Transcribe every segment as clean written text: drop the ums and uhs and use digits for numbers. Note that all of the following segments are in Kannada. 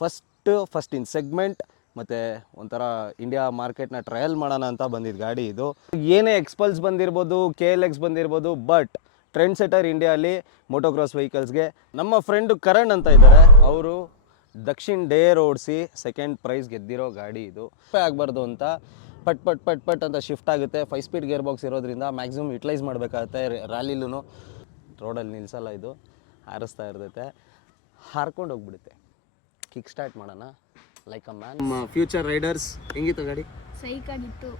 ಫಸ್ಟ್ ಇನ್ ಸೆಗ್ಮೆಂಟ್ ಮತ್ತು ಒಂಥರ ಇಂಡಿಯಾ ಮಾರ್ಕೆಟ್ನ ಟ್ರಯಲ್ ಮಾಡೋಣ ಅಂತ ಬಂದಿದ್ದು ಗಾಡಿ ಇದು. ಏನೇ ಎಕ್ಸ್ಪಲ್ಸ್ ಬಂದಿರ್ಬೋದು, KLX ಬಂದಿರ್ಬೋದು, ಬಟ್ ಟ್ರೆಂಡ್ ಸೆಟರ್ ಇಂಡಿಯಾಲಿ ಮೋಟೋಕ್ರಾಸ್ ವೆಹಿಕಲ್ಸ್ಗೆ. ನಮ್ಮ ಫ್ರೆಂಡು ಕರಣ್ ಅಂತ ಇದ್ದಾರೆ, ಅವರು ದಕ್ಷಿಣ್ ಡೇರ್ ಓಡಿಸಿ ಸೆಕೆಂಡ್ ಪ್ರೈಸ್ ಗೆದ್ದಿರೋ ಗಾಡಿ ಇದು. ಆಗಬಾರ್ದು ಅಂತ ಪಟ್ ಅಂತ ಶಿಫ್ಟ್ ಆಗುತ್ತೆ. 5 ಸ್ಪೀಡ್ ಗೇರ್ ಬಾಕ್ಸ್ ಇರೋದ್ರಿಂದ ಮ್ಯಾಕ್ಸಿಮಮ್ ಯುಟಿಲೈಸ್ ಮಾಡಬೇಕಾಗುತ್ತೆ. ರ್ಯಾಲಿಲೂ ರೋಡಲ್ಲಿ ನಿಲ್ಲಿಸಲ್ಲ, ಇದು ಹಾರಿಸ್ತಾ ಇರ್ತೈತೆ, ಹಾರ್ಕೊಂಡು ಹೋಗ್ಬಿಡುತ್ತೆ. ಕಿಕ್ ಸ್ಟಾರ್ಟ್ ಮಾಡೋಣ ಲೈಕ್ ಅ ಮ್ಯಾನ್. ನಮ್ಮ ಫ್ಯೂಚರ್ ರೈಡರ್ಸ್ ಹೆಂಗಿತ್ತು ಗಾಡಿ? ಸೈಕಾಗಿತ್ತು.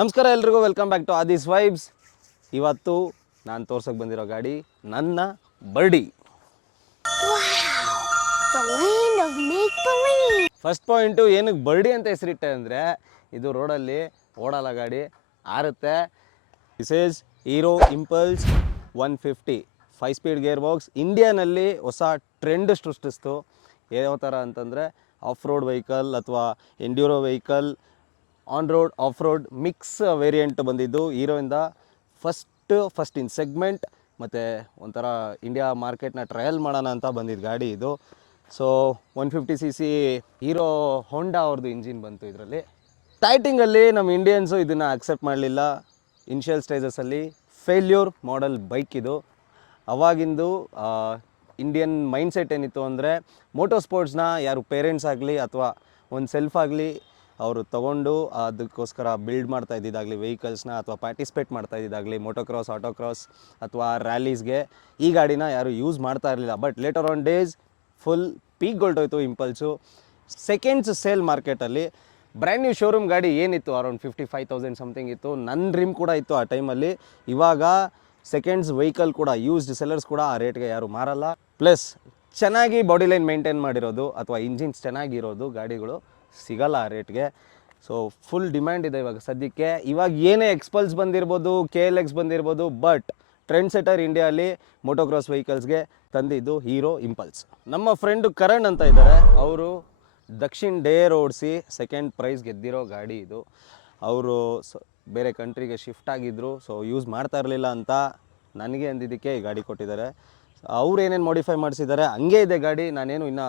ನಮಸ್ಕಾರ ಎಲ್ರಿಗೂ, welcome back to Adi's vibes. ಇವತ್ತು ನಾನು ತೋರ್ಸಕ್ಕೆ ಬಂದಿರೋ ಗಾಡಿ ನನ್ನ ಬರ್ಡಿ. ಫಸ್ಟ್ ಪಾಯಿಂಟು, ಏನಕ್ಕೆ ಬರ್ಡಿ ಅಂತ ಹೆಸರಿಟ್ಟೆ ಅಂದರೆ, ಇದು ರೋಡಲ್ಲಿ ಓಡಲ್ಲ ಗಾಡಿ, ಆರುತ್ತೆ. This is Hero Impulse 150 5 speed gear box. ಇಂಡಿಯಾನಲ್ಲಿ ಹೊಸ ಟ್ರೆಂಡ್ ಸೃಷ್ಟಿಸ್ತು. ಯಾವ ಥರ ಅಂತಂದರೆ, ಆಫ್ ರೋಡ್ ವೆಹಿಕಲ್ ಅಥವಾ enduro vehicle, on road of road mix variant ಬಂದಿದ್ದು ಹೀರೋಯಿಂದ. ಫಸ್ಟ್ ಇನ್ ಸೆಗ್ಮೆಂಟ್ ಮತ್ತು ಒಂಥರ ಇಂಡಿಯಾ ಮಾರ್ಕೆಟ್ನ ಟ್ರಯಲ್ ಮಾಡೋಣ ಅಂತ ಬಂದಿದ್ದು ಗಾಡಿ ಇದು. ಸೊ 150cc ಹೀರೋ ಹೋಂಡಾ ಅವ್ರದ್ದು ಇಂಜಿನ್ ಬಂತು ಇದರಲ್ಲಿ. ಸ್ಟಾರ್ಟಿಂಗಲ್ಲಿ ನಮ್ಮ ಇಂಡಿಯನ್ಸು ಇದನ್ನು ಅಕ್ಸೆಪ್ಟ್ ಮಾಡಲಿಲ್ಲ. ಇನಿಷಿಯಲ್ ಸ್ಟೇಜಸಲ್ಲಿ ಫೇಲ್ಯೂರ್ ಮಾಡೆಲ್ ಬೈಕ್ ಇದು. ಅವಾಗಿಂದು ಇಂಡಿಯನ್ ಮೈಂಡ್ಸೆಟ್ ಏನಿತ್ತು ಅಂದರೆ, ಮೋಟೋ ಸ್ಪೋರ್ಟ್ಸ್ನ ಯಾರು ಪೇರೆಂಟ್ಸ್ ಆಗಲಿ ಅಥವಾ ಒಂದು ಸೆಲ್ಫ್ ಆಗಲಿ ಅವರು ತೊಗೊಂಡು ಅದಕ್ಕೋಸ್ಕರ ಬಿಲ್ಡ್ ಮಾಡ್ತಾ ಇದ್ದಿದ್ದಾಗಲಿ ವೆಹಿಕಲ್ಸ್ನ, ಅಥವಾ ಪಾರ್ಟಿಸಿಪೇಟ್ ಮಾಡ್ತಾ ಇದ್ದಿದ್ದಾಗಲಿ ಮೋಟೋಕ್ರಾಸ್, ಆಟೋಕ್ರಾಸ್ ಅಥವಾ ರ್ಯಾಲೀಸ್ಗೆ ಈ ಗಾಡಿನ ಯಾರು ಯೂಸ್ ಮಾಡ್ತಾ ಇರಲಿಲ್ಲ. But later on days full peak ಹೊರಟೋಯ್ತು ಇಂಪಲ್ಸು. ಸೆಕೆಂಡ್ಸ್ ಸೇಲ್ ಮಾರ್ಕೆಟಲ್ಲಿ ಬ್ರ್ಯಾಂಡ್ ನ್ಯೂ ಶೋರೂಮ್ ಗಾಡಿ ಏನಿತ್ತು ಅರೌಂಡ್ 55,000 ಸಮಥಿಂಗ್ ಇತ್ತು. ನನ್ನ ಡ್ರೀಮ್ ಕೂಡ ಇತ್ತು ಆ ಟೈಮಲ್ಲಿ. ಇವಾಗ ಸೆಕೆಂಡ್ಸ್ ವೆಹಿಕಲ್ ಕೂಡ, ಯೂಸ್ಡ್ ಸೆಲ್ಲರ್ಸ್ ಕೂಡ ಆ ರೇಟ್ಗೆ ಯಾರು ಮಾರಲ್ಲ. ಪ್ಲಸ್ ಚೆನ್ನಾಗಿ ಬಾಡಿ ಲೈನ್ ಮೇಂಟೈನ್ ಮಾಡಿರೋದು ಅಥವಾ ಇಂಜಿನ್ಸ್ ಚೆನ್ನಾಗಿರೋದು ಗಾಡಿಗಳು ಸಿಗಲ್ಲ ಆ ರೇಟ್ಗೆ. ಸೊ ಫುಲ್ ಡಿಮ್ಯಾಂಡ್ ಇದೆ ಇವಾಗ ಸದ್ಯಕ್ಕೆ. ಇವಾಗ ಏನೇ ಎಕ್ಸ್ಪಲ್ಸ್ ಬಂದಿರ್ಬೋದು, KLX ಬಂದಿರ್ಬೋದು, ಬಟ್ ಟ್ರೆಂಡ್ ಸೆಟರ್ ಇಂಡಿಯಾಲಿ ಮೋಟೋಕ್ರಾಸ್ ವೆಹಿಕಲ್ಸ್ಗೆ ತಂದಿದ್ದು ಹೀರೋ ಇಂಪಲ್ಸ್. ನಮ್ಮ ಫ್ರೆಂಡು ಕರಣ್ ಅಂತ ಇದ್ದಾರೆ, ಅವರು ದಕ್ಷಿಣ್ ಡೇರ್ ಓಡಿಸಿ ಸೆಕೆಂಡ್ ಪ್ರೈಸ್ ಗೆದ್ದಿರೋ ಗಾಡಿ ಇದು. ಅವರು ಬೇರೆ ಕಂಟ್ರಿಗೆ ಶಿಫ್ಟ್ ಆಗಿದ್ದರು, ಸೊ ಯೂಸ್ ಮಾಡ್ತಾ ಇರಲಿಲ್ಲ ಅಂತ ನನಗೆ ಅಂದಿದ್ದಕ್ಕೆ ಈ ಗಾಡಿ ಕೊಟ್ಟಿದ್ದಾರೆ. ಅವ್ರು ಏನೇನು ಮಾಡಿಫೈ ಮಾಡಿಸಿದ್ದಾರೆ ಹಂಗೆ ಇದೆ ಗಾಡಿ. ನಾನೇನು ಇನ್ನೂ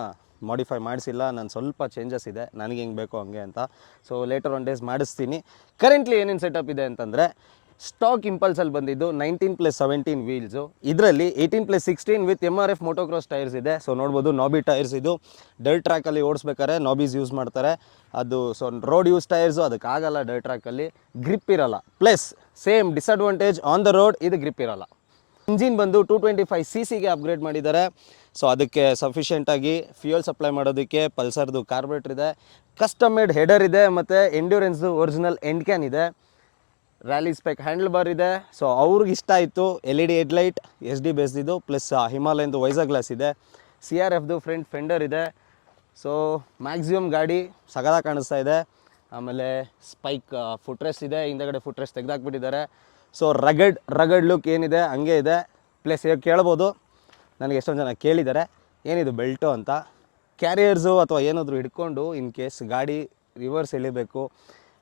ಮಾಡಿಫೈ ಮಾಡಿಸಿಲ್ಲ, ನಾನು ಸ್ವಲ್ಪ ಚೇಂಜಸ್ ಇದೆ ನನಗೆ ಹೆಂಗೆ ಬೇಕೋ ಹಂಗೆ ಅಂತ. ಸೊ ಲೇಟರ್ ಒನ್ ಡೇಸ್ ಮಾಡಿಸ್ತೀನಿ. ಕರೆಂಟ್ಲಿ ಏನೇನು ಸೆಟಪ್ ಇದೆ ಅಂತಂದರೆ, ಸ್ಟಾಕ್ ಇಂಪಲ್ಸಲ್ಲಿ ಬಂದಿದ್ದು 19+17 ವೀಲ್ಸು. ಇದರಲ್ಲಿ 18+16 ವಿತ್ MRF ಮೋಟೋಕ್ರಾಸ್ ಟೈರ್ಸ್ ಇದೆ. ಸೊ ನೋಡ್ಬೋದು, ನಾಬಿ ಟೈರ್ಸ್ ಇದು. ಡರ್ಟ್ ಟ್ರ್ಯಾಕಲ್ಲಿ ಓಡಿಸ್ಬೇಕಾದ್ರೆ ನಾಬೀಸ್ ಯೂಸ್ ಮಾಡ್ತಾರೆ ಅದು. ಸೊ ರೋಡ್ ಯೂಸ್ ಟೈರ್ಸು ಅದಕ್ಕಾಗಲ್ಲ, ಡರ್ಟ್ ಟ್ರ್ಯಾಕಲ್ಲಿ ಗ್ರಿಪ್ ಇರಲ್ಲ. Plus same disadvantage, on the road ಇದು ಗ್ರಿಪ್ ಇರಲ್ಲ. ಇಂಜಿನ್ ಬಂದು 225cc ಅಪ್ಗ್ರೇಡ್ ಮಾಡಿದ್ದಾರೆ. ಸೊ ಅದಕ್ಕೆ ಸಫಿಷಿಯೆಂಟಾಗಿ ಫ್ಯೂಯಲ್ ಸಪ್ಲೈ ಮಾಡೋದಕ್ಕೆ ಪಲ್ಸರ್ದು ಕಾರ್ಬೋರೇಟರ್ ಇದೆ, ಕಸ್ಟಮ್ ಮೇಡ್ ಹೆಡರ್ ಇದೆ, ಮತ್ತು ಎಂಡ್ಯೂರೆನ್ಸ್ದು ಒರಿಜಿನಲ್ ಎಂಡ್ ಕ್ಯಾನ್ ಇದೆ, ರ್ಯಾಲಿ ಸ್ಪೆಕ್ ಹ್ಯಾಂಡಲ್ ಬಾರ್ ಇದೆ. ಸೊ ಅವ್ರಿಗೆ ಇಷ್ಟ ಆಯಿತು. LED ಹೆಡ್ಲೈಟ್ SD ಬೇಸ್ದಿದ್ದು, ಪ್ಲಸ್ ಹಿಮಾಲಯನ್ದು ವೈಸರ್ ಗ್ಲಾಸ್ ಇದೆ, CRFದು ಫ್ರಂಟ್ ಫೆಂಡರ್ ಇದೆ. ಸೊ ಮ್ಯಾಕ್ಸಿಮಮ್ ಗಾಡಿ ಸಗದಾಗಿ ಕಾಣಿಸ್ತಾ ಇದೆ. ಆಮೇಲೆ ಸ್ಪೈಕ್ ಫುಟ್ರೆಸ್ಟ್ ಇದೆ, ಹಿಂದಗಡೆ ಫುಟ್ರೆಸ್ಟ್ ತೆಗೆದಾಕ್ಬಿಟ್ಟಿದ್ದಾರೆ. ಸೊ ರಗಡ್ ಲುಕ್ ಏನಿದೆ ಹಂಗೆ ಇದೆ. ಪ್ಲಸ್ ಈಗ ಕೇಳ್ಬೋದು, ನನಗೆ ಎಷ್ಟೊಂದು ಜನ ಕೇಳಿದ್ದಾರೆ ಏನಿದು ಬೆಲ್ಟು ಅಂತ. ಕ್ಯಾರಿಯರ್ಸು ಅಥವಾ ಏನಾದರೂ ಹಿಡ್ಕೊಂಡು ಇನ್ ಕೇಸ್ ಗಾಡಿ ರಿವರ್ಸ್ ಎಳಿಬೇಕು,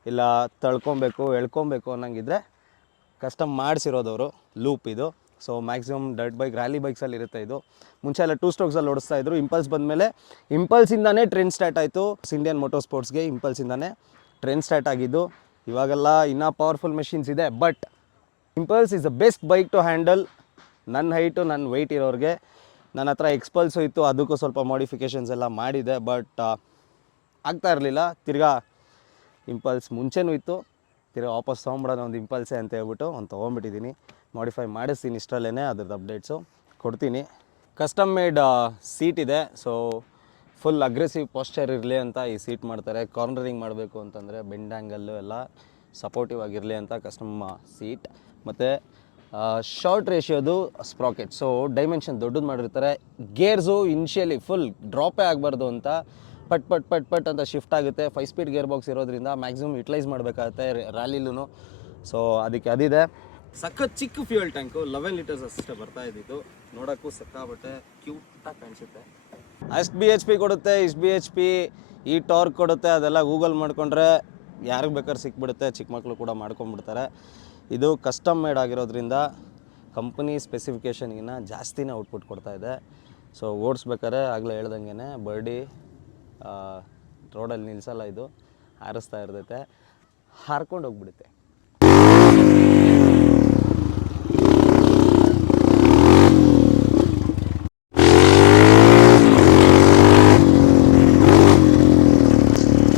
ಇಲ್ಲ ತಳ್ಕೊಬೇಕು, ಎಳ್ಕೊಬೇಕು ಅನ್ನಂಗಿದ್ರೆ ಕಸ್ಟಮ್ ಮಾಡಿಸಿರೋದವರು ಲೂಪ್ ಇದು. So maximum dirt bike, rally ಬೈಕ್ಸಲ್ಲಿ ಇರುತ್ತೆ ಇದು. ಮುಂಚೆ ಎಲ್ಲ 2 ಸ್ಟ್ರೋಕ್ಸಲ್ಲಿ ಓಡಿಸ್ತಾ ಇದ್ರು. ಇಂಪಲ್ಸ್ ಬಂದಮೇಲೆ ಇಂಪಲ್ಸಿಂದಾನೇ ಟ್ರೆಂಡ್ ಸ್ಟಾರ್ಟ್ ಆಯಿತು. ಇಂಡಿಯನ್ ಮೋಟೋ ಸ್ಪೋರ್ಟ್ಸ್ಗೆ ಇಂಪಲ್ಸಿಂದಾನೇ ಟ್ರೆಂಡ್ ಸ್ಟಾರ್ಟ್ ಆಗಿದ್ದು. ಇವಾಗೆಲ್ಲ ಇನ್ನೂ ಪವರ್ಫುಲ್ ಮೆಷಿನ್ಸ್ ಇದೆ, but impulse is the best bike to handle. ನನ್ನ ಹೈಟು, ನನ್ನ ವೆಯ್ಟ್ ಇರೋರಿಗೆ. ನನ್ನ ಹತ್ರ ಎಕ್ಸ್ಪಲ್ಸು ಇತ್ತು, ಅದಕ್ಕೂ ಸ್ವಲ್ಪ ಮಾಡಿಫಿಕೇಷನ್ಸ್ ಎಲ್ಲ ಮಾಡಿದೆ, ಬಟ್ ಆಗ್ತಾ ಇರಲಿಲ್ಲ. ತಿರ್ಗಾ ಇಂಪಲ್ಸ್ ಮುಂಚೆನೂ ಇತ್ತು, ತಿರ್ಗಾ ವಾಪಸ್ ತೊಗೊಂಬಿಡೋಣ ಒಂದು ಇಂಪಲ್ಸೇ ಅಂತ ಹೇಳ್ಬಿಟ್ಟು ಒಂದು ತೊಗೊಂಬಿಟ್ಟಿದ್ದೀನಿ. ಮಾಡಿಫೈ ಮಾಡಿಸ್ತೀನಿ ಇಷ್ಟರಲ್ಲೇ, ಅದ್ರದ್ದು ಅಪ್ಡೇಟ್ಸು ಕೊಡ್ತೀನಿ. ಕಸ್ಟಮ್ ಮೇಡ್ ಸೀಟ್ ಇದೆ. ಸೊ ಫುಲ್ ಅಗ್ರೆಸಿವ್ ಪಾಸ್ಚರ್ ಇರಲಿ ಅಂತ ಈ ಸೀಟ್ ಮಾಡ್ತಾರೆ. ಕಾರ್ನರಿಂಗ್ ಮಾಡಬೇಕು ಅಂತಂದರೆ ಬೆಂಡ್ ಆ್ಯಂಗಲ್ಲು ಎಲ್ಲ ಸಪೋರ್ಟಿವ್ ಆಗಿರಲಿ ಅಂತ ಕಸ್ಟಮ್ ಸೀಟ್. ಮತ್ತು ಶಾರ್ಟ್ ರೇಷಿಯೋದು ಸ್ಪ್ರಾಕೆಟ್, ಸೊ ಡೈಮೆನ್ಷನ್ ದೊಡ್ಡದು ಮಾಡಿರ್ತಾರೆ. ಗೇರ್ಸು ಇನಿಷಿಯಲಿ ಫುಲ್ ಡ್ರಾಪೇ ಆಗಬಾರ್ದು ಅಂತ ಪಟ್ ಅಂತ ಶಿಫ್ಟ್ ಆಗುತ್ತೆ. 5 ಸ್ಪೀಡ್ ಗೇರ್ ಬಾಕ್ಸ್ ಇರೋದ್ರಿಂದ ಮ್ಯಾಕ್ಸಿಮಮ್ ಯುಟಿಲೈಸ್ ಮಾಡಬೇಕಾಗುತ್ತೆ ರ್ಯಾಲಿಲೂ. ಸೊ ಅದಕ್ಕೆ ಅದಿದೆ. ಸಖತ್ ಚಿಕ್ಕ ಫ್ಯೂಯಲ್ ಟ್ಯಾಂಕು, 11 ಲೀಟರ್ಸ್ ಅಷ್ಟೇ ಬರ್ತಾ ಇದ್ದಿದ್ದು. ನೋಡೋಕ್ಕೂ ಸಕ್ಕಾಬಟ್ಟೆ ಕ್ಯೂಟಾಗಿ ಕಾಣಿಸುತ್ತೆ. ಅಷ್ಟು BHP ಕೊಡುತ್ತೆ, ಇಷ್ಟು BHP, ಈ ಟಾರ್ಕ್ ಕೊಡುತ್ತೆ, ಅದೆಲ್ಲ ಗೂಗಲ್ ಮಾಡಿಕೊಂಡ್ರೆ ಯಾರಿಗೆ ಬೇಕಾದ್ರೆ ಸಿಕ್ಬಿಡುತ್ತೆ. ಚಿಕ್ಕ ಮಕ್ಕಳು ಕೂಡ ಮಾಡ್ಕೊಂಡ್ಬಿಡ್ತಾರೆ. ಇದು ಕಸ್ಟಮ್ ಮೇಡ್ ಆಗಿರೋದ್ರಿಂದ ಕಂಪನಿ ಸ್ಪೆಸಿಫಿಕೇಷನ್ಗಿನ್ನ ಜಾಸ್ತಿನೇ ಔಟ್ಪುಟ್ ಕೊಡ್ತಾ ಇದೆ. ಸೊ ಓಡಿಸ್ಬೇಕಾದ್ರೆ ಆಗಲೇ ಹೇಳ್ದಂಗೆ ಬರ್ಡಿ ರೋಡಲ್ಲಿ ನಿಲ್ಲಿಸಲ್ಲ, ಇದು ಹಾರಿಸ್ತಾ ಇರ್ತೈತೆ, ಹಾರ್ಕೊಂಡು ಹೋಗ್ಬಿಡುತ್ತೆ.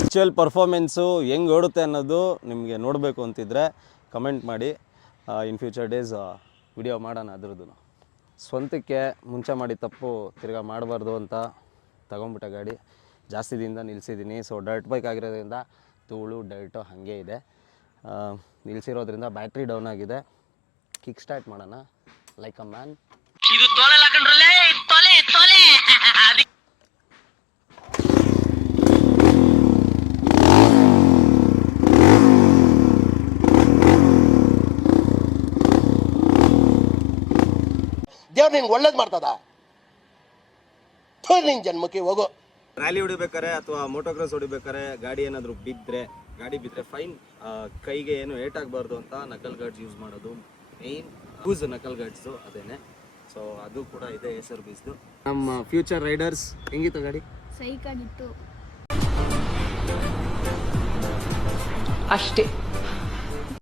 ಆ್ಯಕ್ಚುಯಲ್ ಪರ್ಫಾರ್ಮೆನ್ಸು ಹೆಂಗೆ ಓಡುತ್ತೆ ಅನ್ನೋದು ನಿಮಗೆ ನೋಡಬೇಕು ಅಂತಿದ್ರೆ ಕಮೆಂಟ್ ಮಾಡಿ. ಇನ್ ಫ್ಯೂಚರ್ ಡೇಸ್ ವಿಡಿಯೋ ಮಾಡೋಣ ಅದ್ರದ್ದು. ಸ್ವಂತಕ್ಕೆ ಮುಂಚೆ ಮಾಡಿ ತಪ್ಪು ತಿರ್ಗಾ ಮಾಡಬಾರ್ದು ಅಂತ ತಗೊಂಬಿಟ್ಟೆ ಗಾಡಿ, ಜಾಸ್ತಿ ದಿನದಿಂದ ನಿಲ್ಲಿಸಿದ್ದೀನಿ. ಸೊ ಡರ್ಟ್ ಬೈಕ್ ಆಗಿರೋದ್ರಿಂದ ಧೂಳು ಡರ್ಟು ಹಾಗೆ ಇದೆ. ನಿಲ್ಲಿಸಿರೋದ್ರಿಂದ ಬ್ಯಾಟ್ರಿ ಡೌನ್ ಆಗಿದೆ. ಕಿಕ್ ಸ್ಟಾರ್ಟ್ ಮಾಡೋಣ ಲೈಕ್ ಅ ಮ್ಯಾನ್. ಇದು ತೊಲೆ ಹಾಕೊಂಡ್ರಲ್ಲೇ ತೊಲೆ ತೊಲೆ. ದೇವ್ರು ನಿನ್ಗೆ ಒಳ್ಳೇದು ಮಾಡ್ತದ, ನಿನ್ ಜನ್ಮಕ್ಕೆ ಹೋಗೋ. ರ್ಯಾಲಿ ಹೊಡಿಬೇಕಾರೆ ಅಥವಾ ಮೋಟೋಕ್ರಾಸ್ ಹೊಡಿಬೇಕಾರೆ ಗಾಡಿ ಏನಾದರೂ ಗಾಡಿ ಬಿದ್ದರೆ ಫೈನ್. ಕೈಗೆ ಏನು ಏಟಾಗಬಾರ್ದು ಅಂತ ನಕಲ್ ಗಾರ್ಡ್ಸ್ ಯೂಸ್ ಮಾಡೋದು ಮೇಯ್ನ್. ಯೂಸ್ ನಕಲ್ ಗಾರ್ಡ್ಸು ಅದೇನೆ. ಸೊ ಅದು ಕೂಡ ಇದೆ ಹೆಸರು ಬೀಸ್ದು. ನಮ್ಮ ಫ್ಯೂಚರ್ ರೈಡರ್ಸ್ ಹೆಂಗಿತ್ತು ಗಾಡಿ? ಸೈಕಾಗಿತ್ತು ಅಷ್ಟೇ.